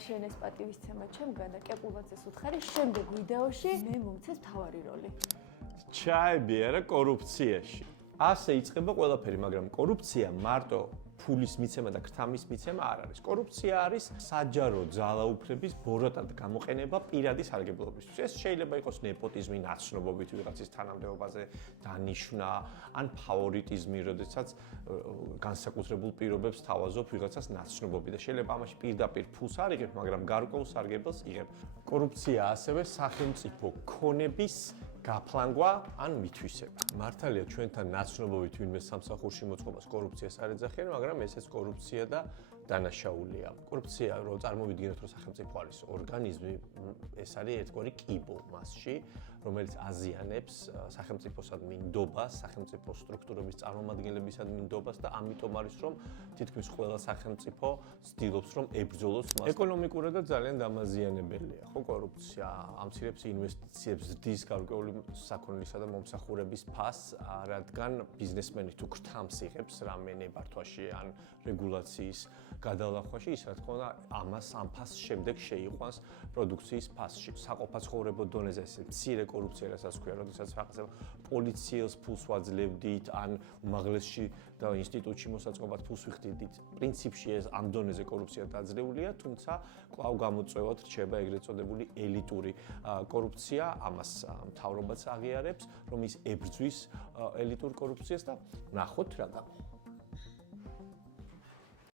შენ ეს პატივისცემა ჩემგან და კეპულაძეს უთხარი, შემდეგ ვიდეოში მე მომცეს მთავარი როლი. ჩაები არა კორუფციაში. ასე იწყება ყველაფერი, მაგრამ კორუფცია მარტო ფულის მიცემა და ქრთამის მიცემა არ არის. კორუფცია არის საჯარო ძალაუფლების ბოროტად გამოყენება პირადი სარგებლობისთვის. ეს შეიძლება იყოს ნეპოტიზმი, ნაცნობობით ვიღაცის თანამდებობაზე დანიშვნა, ან ფავორიტიზმი, როდესაც განსაკუთრებულ პირობებს თავაზობ ვიღაცას ნაცნობობი და შეიძლება ამაში პირდაპირ ფულს არ იღებ, მაგრამ გარკვეულ სარგებელს იღებ. კორუფცია ასევე სახელმწიფო ქონების გაფლანგვა ან მითვისება. მართალია ჩვენთან ნაცნობობით ვინმე სამსახურში მოწყობას კორუფციას არ ეძახიან, მაგრამ ესეც კორუფცია და დანაშაულია. კორუფცია, რომ წარმოვიდგინოთ, რომ სახელმწიფო არის ორგანიზმი, ეს არის ერთგვარი კიბო მასში, რომელიც აზიანებს სახელმწიფოსადმი ნდობას, სახელმწიფო სტრუქტურების წარმომადგენლებისადმი ნდობას და ამიტომ არის, რომ თითქმის ყველა სახელმწიფო ცდილობს, რომ ებრძოლოს მას. ეკონომიკურადაც ძალიან დამაზიანებელია, ხო, კორუფცია ამცირებს ინვესტიციებს, ზრდის გარკვეული საქონლისა და მომსახურების ფასს, რადგან ბიზნესმენი თუ ქრთამს იღებს რამე ნებართვაში ან რეგულაციის გადალახვაში, ის რა თქმა უნდა ამას ამ ფასს შემდეგ შეიყვანს პროდუქციის ფასში. საყოფაცხოვრებო დონეზე ეს მცირე კორუფცია, რასაც ქვია, როდესაც რაღაცა პოლიციელს ფულს ვაძლევდით, ან უმაღლესში და ინსტიტუტში მოსაწყობად ფულს ვიხდიდით. პრინციპში ეს ამ დონეზე კორუფცია დაძლეულია, თუმცა კვლავ გამოწვევად რჩება ეგრეთ წოდებული ელიტური კორუფცია, ამას მთავრობაც აღიარებს, რომ ის ებრძვის ელიტურ კორუფციას და ნახოთ რა